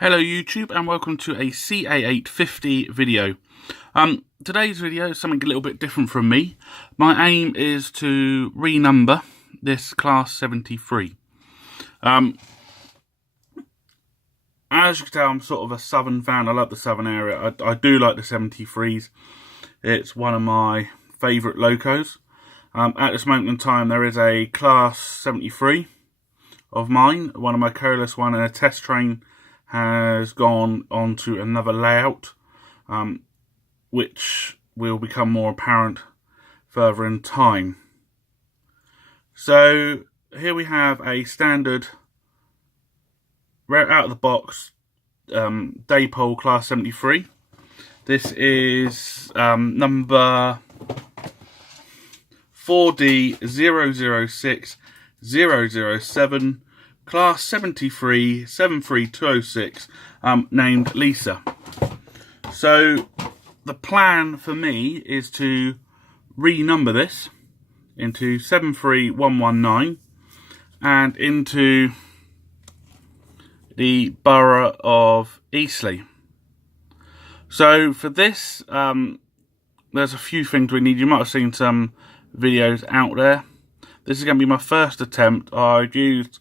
Hello YouTube and welcome to a CA850 video. Today's video is something a little bit different from me. My aim is to renumber this Class 73. As you can tell, I'm sort of a southern fan. I love the southern area. I do like the 73s. It's one of my favourite locos. At this moment in time there is a Class 73 of mine, one of my Colas one, and a test train has gone on to another layout, which will become more apparent further in time. So here we have a standard, right out of the box, Dapol Class 73. This is number 4D006007. Class 73 73206, named Lisa. So the plan for me is to renumber this into 73119 and into the borough of Eastleigh. So for this, there's a few things we need. You might have seen some videos out there. This is going to be my first attempt. I've used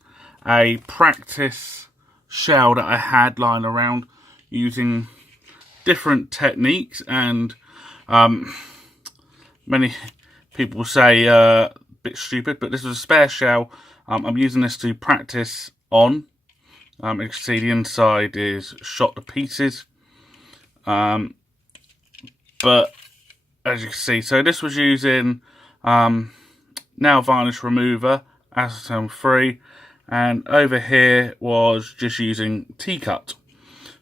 a practice shell that I had lying around using different techniques, and many people say a bit stupid, but this was a spare shell. I'm using this to practice on. You can see the inside is shot to pieces, but as you can see, so this was using nail varnish remover, acetone free, and over here was just using T-cut.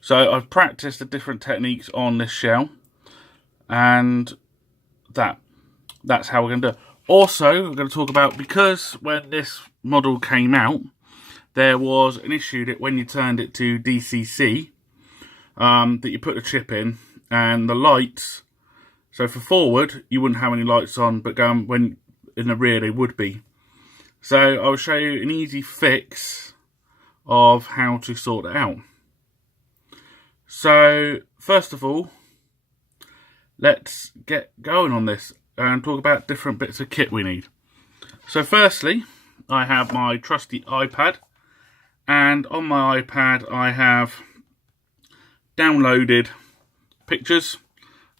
So I've practiced the different techniques on this shell, and that's how we're going to do it. Also, we're going to talk about, because when this model came out, there was an issue that when you turned it to DCC, that you put the chip in, and the lights, so for forward, you wouldn't have any lights on, but going when in the rear, they would be. So I'll show you an easy fix of how to sort it out. So first of all, let's get going on this and talk about different bits of kit we need. So firstly, I have my trusty iPad, and on my iPad I have downloaded pictures.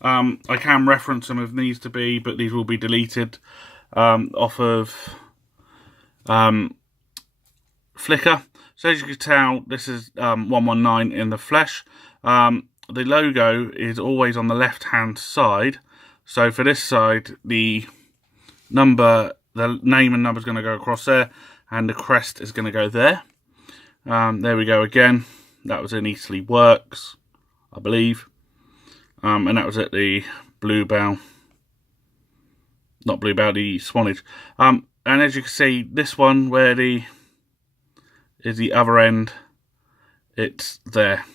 I can reference them if needs to be, but these will be deleted off of Flickr. So as you can tell, this is 119 in the flesh. The logo is always on the left hand side, so for this side the name and number is going to go across there, and the crest is going to go there. There we go again. That was in Eastleigh Works, I believe, and that was at the Bluebell, not Bluebell, the Swanage. And as you can see, this one where the other end, it's there.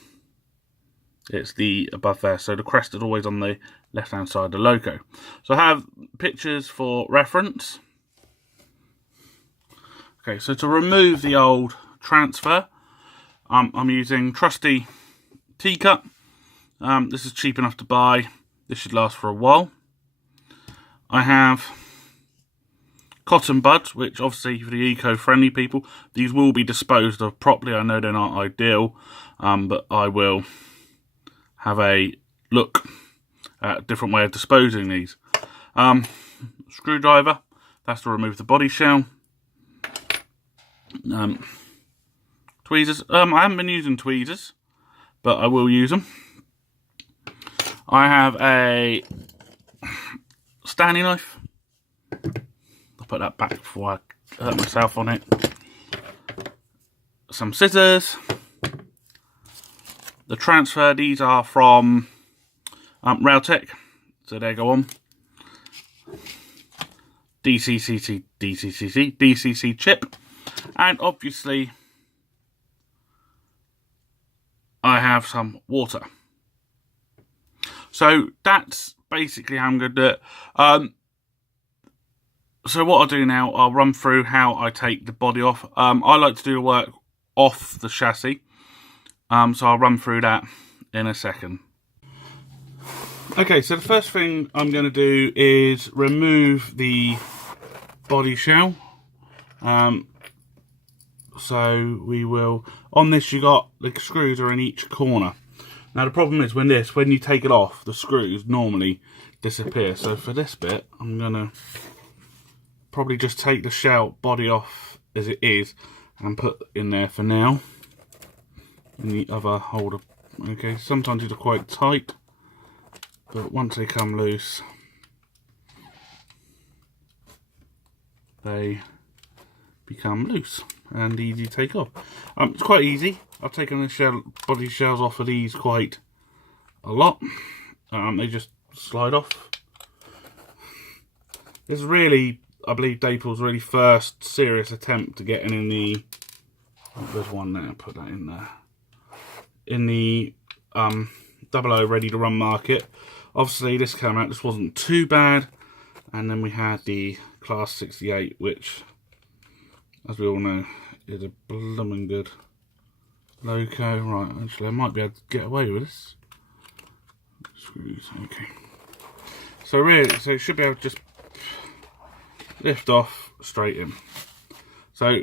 It's the above there. So the crest is always on the left hand side of the logo. So I have pictures for reference. Okay, so to remove the old transfer, I'm using trusty T-cut. This is cheap enough to buy. This should last for a while. I have cotton buds, which obviously for the eco-friendly people, these will be disposed of properly. I know they're not ideal, but I will have a look at a different way of disposing these. Screwdriver, that's to remove the body shell. Tweezers, I haven't been using tweezers, but I will use them. I have a Stanley knife. Put that back before I hurt myself on it. Some scissors. The transfer, these are from Railtech, so they go on. DCC chip, and obviously I have some water. So that's basically how I'm going to do it. So what I'll do now, I'll run through how I take the body off. I like to do the work off the chassis. So I'll run through that in a second. Okay, so the first thing I'm going to do is remove the body shell. So we will, on this you got, the screws are in each corner. Now the problem is when you take it off, the screws normally disappear. So for this bit, I'm going to probably just take the shell body off as it is and put in there for now. And the other holder, okay, sometimes these are quite tight, but once they come loose, they become loose and easy to take off. It's quite easy. I've taken the body shells off of these quite a lot. They just slide off. This is really, I believe, Dapol's really first serious attempt to getting in the, oh, there's one there, put that in there, in the 00 ready to run market. Obviously this came out, this wasn't too bad, and then we had the Class 68, which, as we all know, is a blooming good loco. Right, actually I might be able to get away with this. Screws, okay. So really, so it should be able to just lift off straight in. So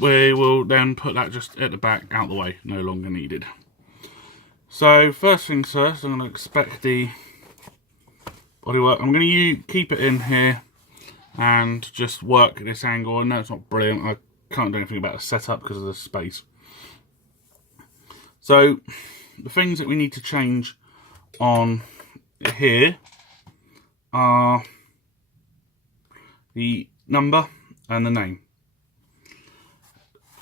we will then put that just at the back, out the way, no longer needed. So first things first, I'm going to inspect the bodywork. I'm going to keep it in here and just work at this angle. I know it's not brilliant, I can't do anything about the setup because of the space. So the things that we need to change on here are the number and the name.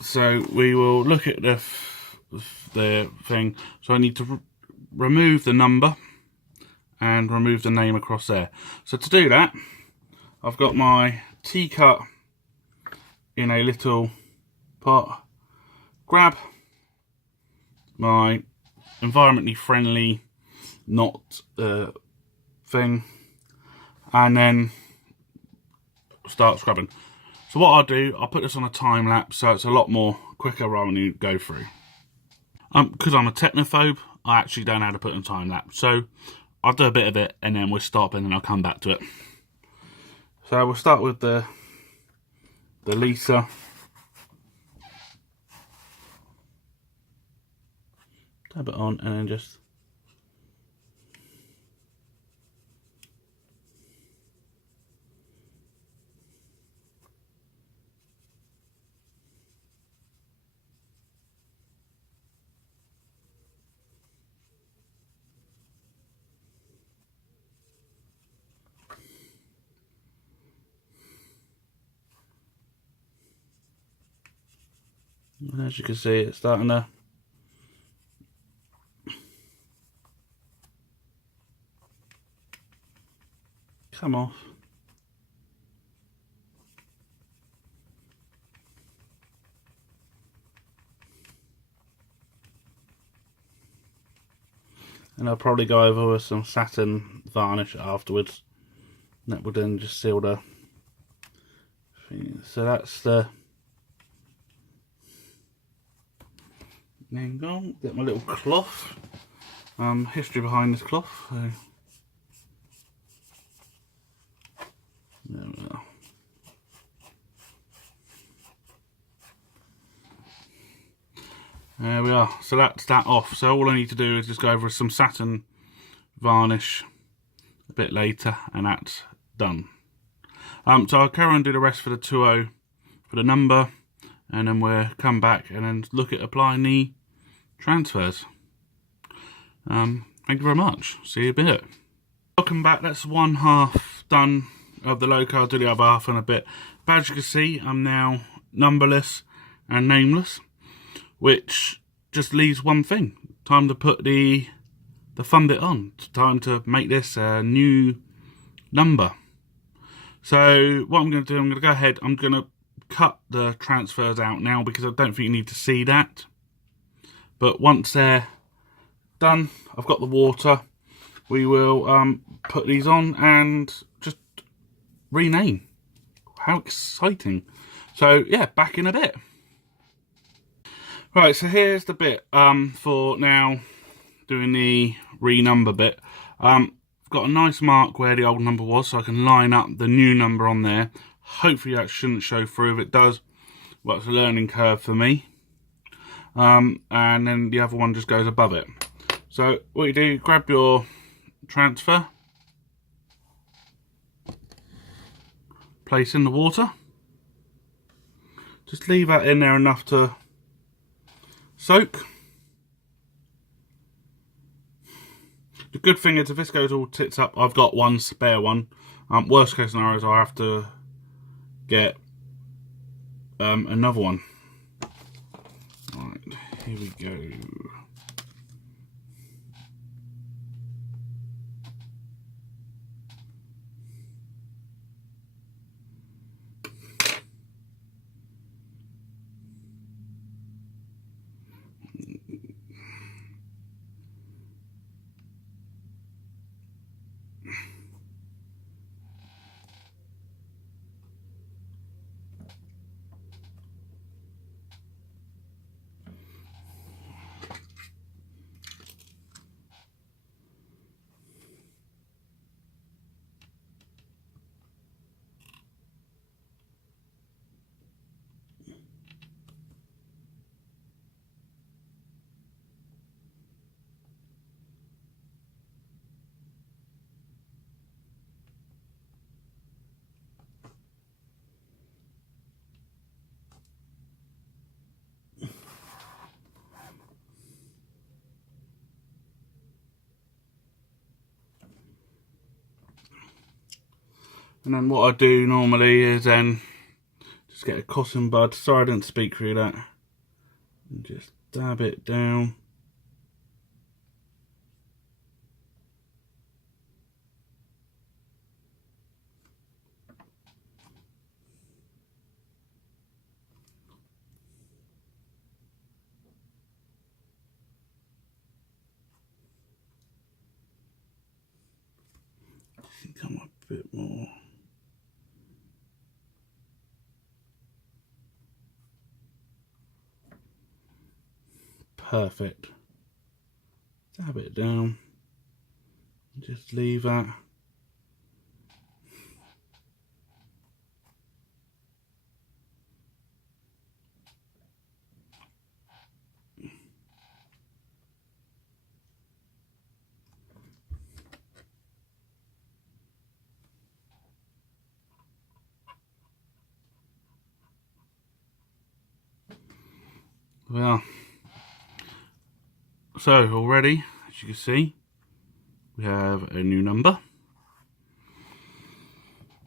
So we will look at the thing. So I need to remove the number and remove the name across there. So to do that, I've got my T-cut in a little pot. Grab my environmentally friendly knot thing, and then start scrubbing. So what I'll do, I'll put this on a time lapse so it's a lot more quicker rather than you go through. Because I'm a technophobe, I actually don't know how to put in time lapse. So I'll do a bit of it and then we'll stop and then I'll come back to it. So we'll start with the Lisa. Tab it on and then just as you can see, it's starting to come off. And I'll probably go over with some satin varnish afterwards. That would then just seal the thing. So that's the name gone. Get my little cloth. History behind this cloth. So there we are. There we are. So that's that off. So all I need to do is just go over some satin varnish a bit later, and that's done. So I'll carry on and do the rest for the 20 for the number, and then we'll come back and then look at applying the transfers. Thank you very much. See you in a bit. Welcome back. That's one half done of the loco. I'll do the other half in a bit. But as you can see, I'm now numberless and nameless, which just leaves one thing. Time to put the fun bit on. It's time to make this a new number. So what I'm going to do, I'm going to go ahead, I'm going to cut the transfers out now because I don't think you need to see that. But once they're done, I've got the water, we will put these on and just rename. How exciting. So yeah, back in a bit. Right, so here's the bit for now doing the renumber bit. I've got a nice mark where the old number was, so I can line up the new number on there. Hopefully that shouldn't show through. If it does, well, it's a learning curve for me. And then the other one just goes above it. So what you do, grab your transfer, place in the water, just leave that in there enough to soak. The good thing is if this goes all tits up, I've got one spare one. Worst case scenario is I have to get another one. Right, here we go. And then what I do normally is then just get a cotton bud. Sorry I didn't speak through that. And just dab it down. Come up a bit more. Perfect. Dab it down. Just leave that. Well, so already, as you can see, we have a new number.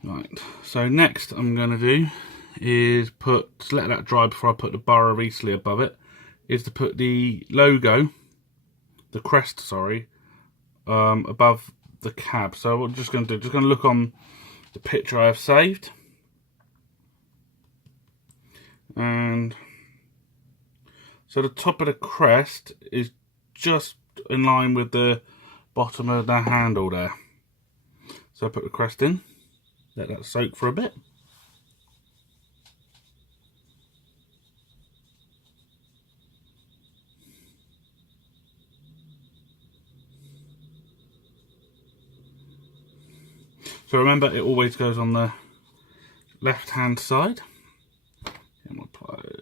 Right, so next I'm going to do is let that dry before I put the bar of Eastleigh above it, is to put the logo, the crest, sorry, above the cab. So what I'm just going to do, just going to look on the picture I have saved. And so the top of the crest is just in line with the bottom of the handle there. So I put the crest in, let that soak for a bit. So remember, it always goes on the left hand side. And we'll apply it.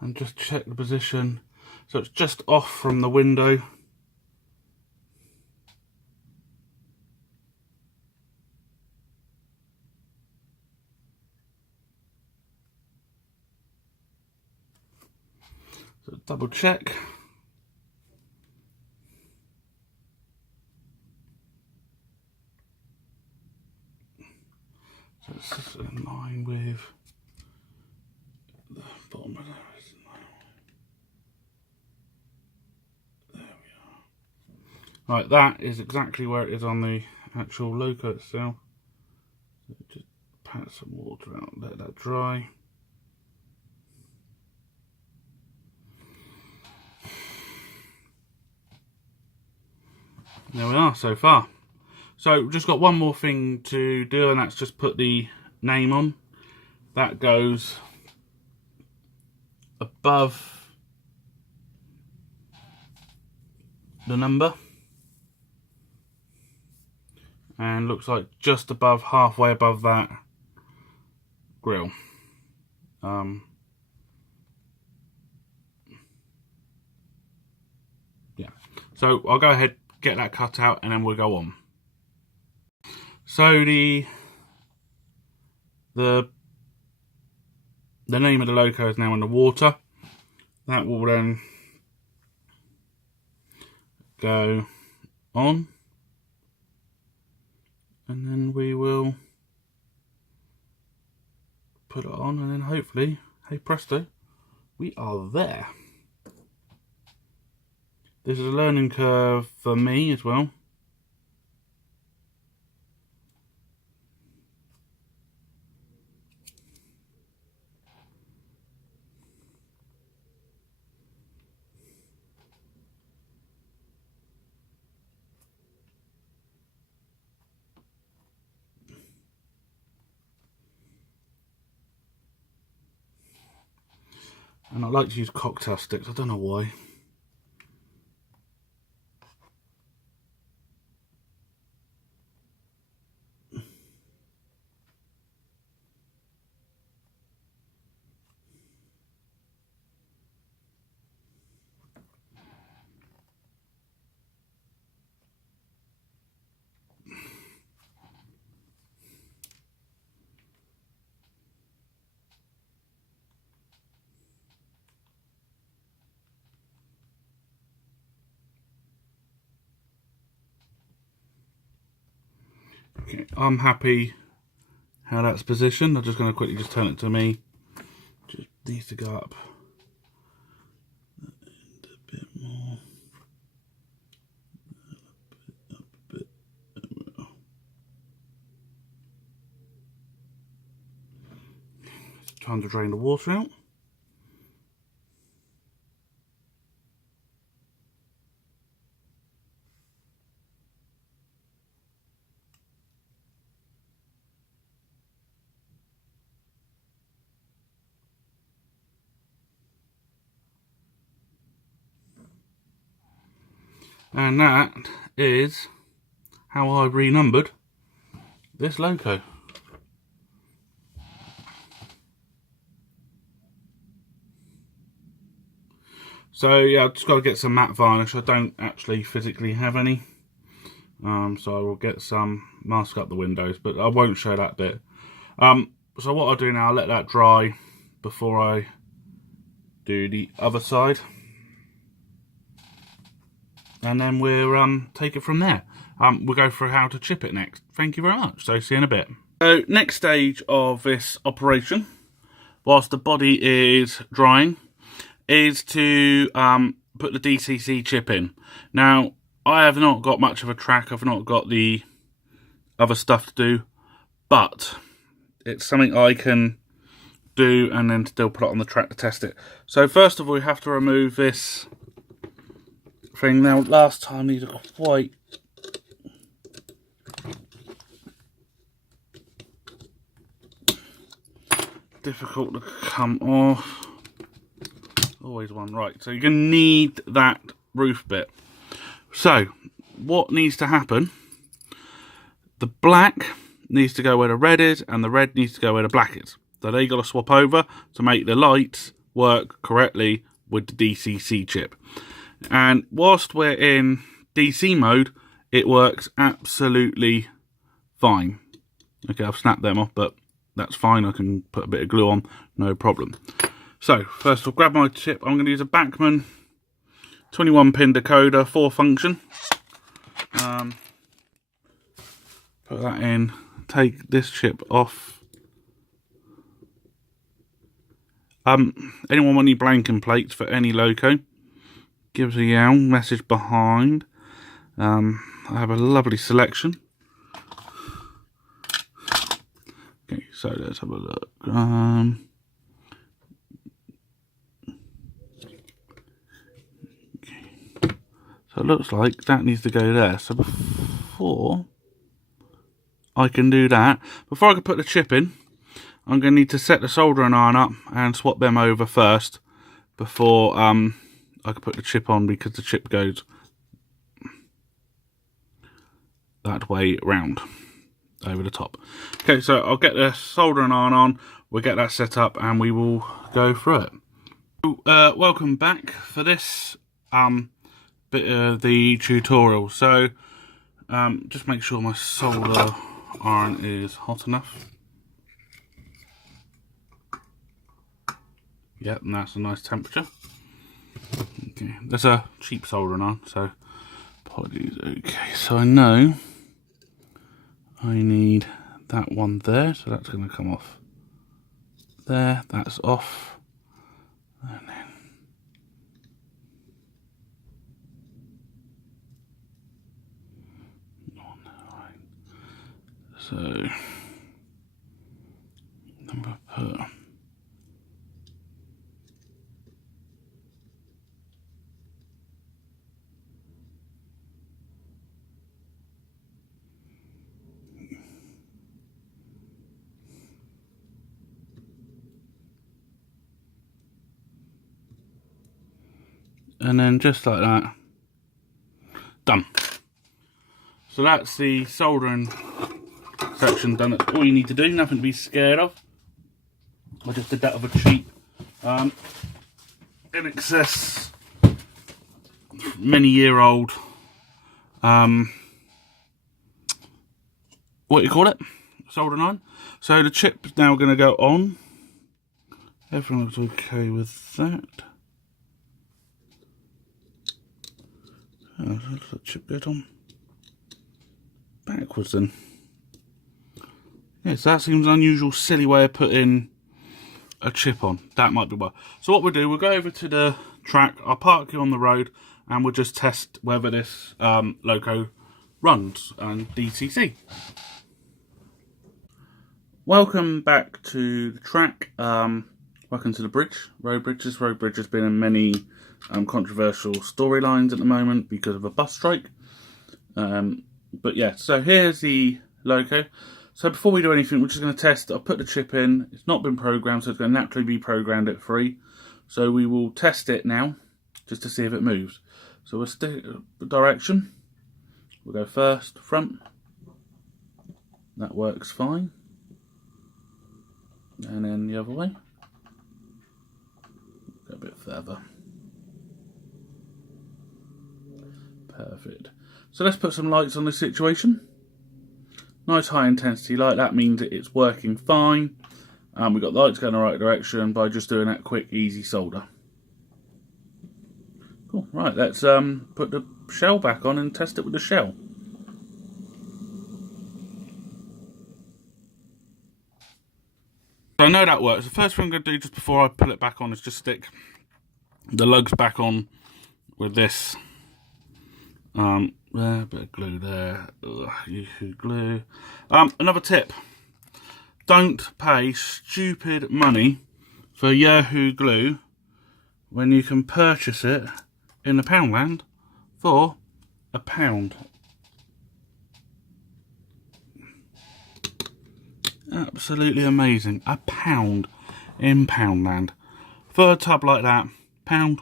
And just check the position, so it's just off from the window. So double check. So this is in line with the bottom of that. There we are. Right, that is exactly where it is on the actual loco itself. So just pat some water out, let that dry. There we are so far. So just got one more thing to do, and that's just put the name on. That goes above the number and looks like just above, halfway above that grill. Yeah, so I'll go ahead, get that cut out, and then we'll go on. So the name of the loco is now in the water. That will then go on, and then we will put it on, and then hopefully, hey presto, we are there. This is a learning curve for me as well. And I like to use cocktail sticks, I don't know why. Okay, I'm happy how that's positioned. I'm just going to quickly just turn it to me. Just needs to go up and a bit more. Up a bit. It's time to drain the water out. And that is how I renumbered this loco. So yeah, I've just got to get some matte varnish. I don't actually physically have any. So I will get some, mask up the windows, but I won't show that bit. So what I'll do now, I'll let that dry before I do the other side. And then we'll take it from there. We'll go for how to chip it next. Thank you very much. So see you in a bit. So next stage of this operation, whilst the body is drying, is to put the DCC chip in. Now, I have not got much of a track. I've not got the other stuff to do, but it's something I can do and then still put it on the track to test it. So first of all, we have to remove this thing. Now, last time these are quite difficult to come off. Always one. Right, so you're going to need that roof bit. So what needs to happen, the black needs to go where the red is and the red needs to go where the black is. So they got to swap over to make the lights work correctly with the DCC chip. And whilst we're in DC mode, it works absolutely fine. Okay, I've snapped them off, but that's fine. I can put a bit of glue on, no problem. So first I'll grab my chip. I'm going to use a Bachmann 21 pin decoder, 4 function. Put that in, take this chip off Anyone want any blanking plates for any loco? Give us a yell. Message behind. I have a lovely selection. Okay, so let's have a look. So it looks like that needs to go there. So before I can do that, before I can put the chip in, I'm going to need to set the soldering iron up and swap them over first before I can put the chip on, because the chip goes that way round over the top. Okay, so I'll get the soldering iron on, we'll get that set up and we will go through it. Welcome back for this bit of the tutorial. So just make sure my solder iron is hot enough. Yep, and that's a nice temperature. Okay, that's a cheap soldering iron, so apologies. Okay, so I know I need that one there, so that's going to come off there. That's off, and then so I'm going to put and then just like that, done. So that's the soldering section done. That's all you need to do, nothing to be scared of. I just did that with a cheap in excess many year old what do you call it, soldering iron. So the chip's now going to go on. Everything looks okay with that. Looks like chip goes on backwards then. Yeah, so that seems an unusual, silly way of putting a chip on. That might be why. So what we'll do, we'll go over to the track. I'll park you on the road and we'll just test whether this loco runs on DCC. Welcome back to the track. Welcome to the bridge, road bridge. This road bridge has been in many controversial storylines at the moment because of a bus strike. But yeah, so here's the loco. So before we do anything, we're just going to test. I'll put the chip in. It's not been programmed, so it's going to naturally be programmed at 3. So we will test it now, just to see if it moves. So we'll stick the direction. We'll go first, front. That works fine. And then the other way. Go a bit further. Perfect. So let's put some lights on this situation. Nice high intensity light, that means that it's working fine. We've got the lights going in the right direction by just doing that quick, easy solder. Cool, right, let's put the shell back on and test it with the shell. So I know that works. The first thing I'm going to do just before I put it back on is just stick the lugs back on with this. There, bit of glue there. Glue. Another tip: don't pay stupid money for Yahoo glue when you can purchase it in the Poundland for £1. Absolutely amazing. £1 in Poundland for a tub like that. £1.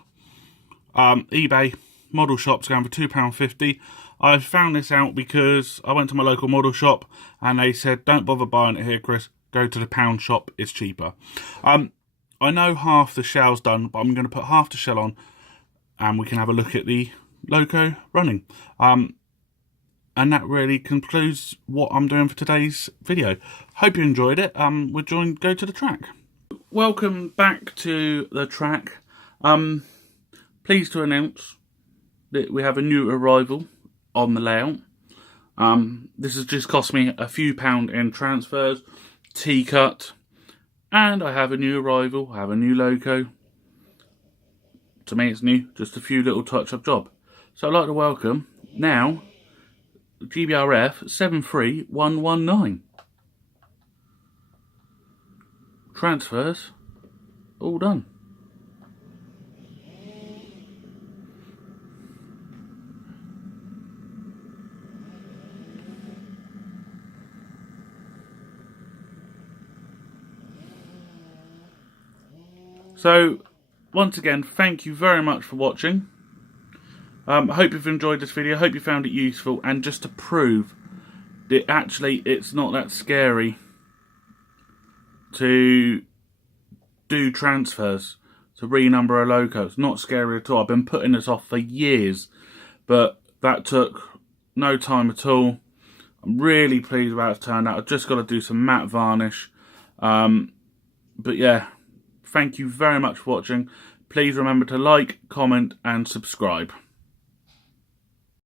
eBay model shop's going for £2.50. I found this out because I went to my local model shop and they said, don't bother buying it here, Chris, go to the pound shop, it's cheaper. I know half the shell's done, but I'm going to put half the shell on and we can have a look at the loco running. And that really concludes what I'm doing for today's video. Hope you enjoyed it. We'll go to the track. Welcome back to the track. Pleased to announce that we have a new arrival on the layout. This has just cost me a few pound in transfers, T-cut, And I have a new arrival, I have a new loco. To me it's new, just a few little touch-up job. So I'd like to welcome, now, GBRf 73119. Transfers, all done. So, once again, thank you very much for watching. I hope you've enjoyed this video, hope you found it useful, and just to prove that actually it's not that scary to do transfers, to renumber a loco. It's not scary at all. I've been putting this off for years, but that took no time at all. I'm really pleased with how it's turned out. I've just got to do some matte varnish. But yeah, thank you very much for watching. Please remember to like, comment and subscribe.